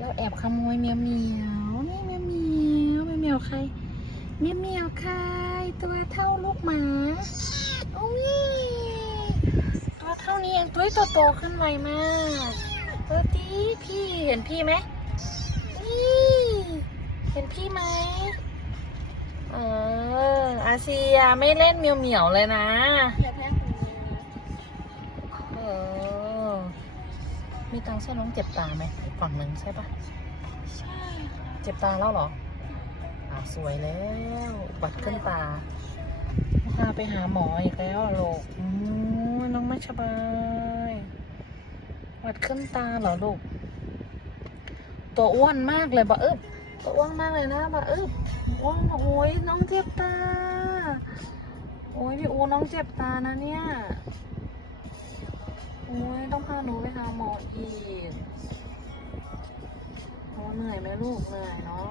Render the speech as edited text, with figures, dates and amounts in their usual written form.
เราแอบขโมยเมียวเมียวนี่เมียวเมียวเมียวเมียวใครเมียวเมียวใครตัวเท่าลูกหมาโอ้ยตัวเท่านี้เองตัวโตขึ้นไวมากตีพี่เห็นพี่ไหมนี่เห็นพี่ไหมอาเซียไม่เล่นเมียวเมียวเลยนะมีตังค์ใช่น้องเจ็บตาไหมอีกฝั่งหนึ่งใช่ปะใช่เจ็บตาแล้วเหรอสวยแล้วบัดขึ้นตาพาไปหาหมออีกแล้วลูกน้องไม่สบายบัดขึ้นตาเหรอลูกตัวอ้วนมากเลยบะตัวอ้วนมากเลยนะบะอ้วนโอ้ยน้องเจ็บตาโอ้ยพี่อูน้องเจ็บตานะเนี่ยโอ้ยต้องพาหนูไปหาหมออีกโอ้เหนื่อยไหมลูกเหนื่อยเนาะ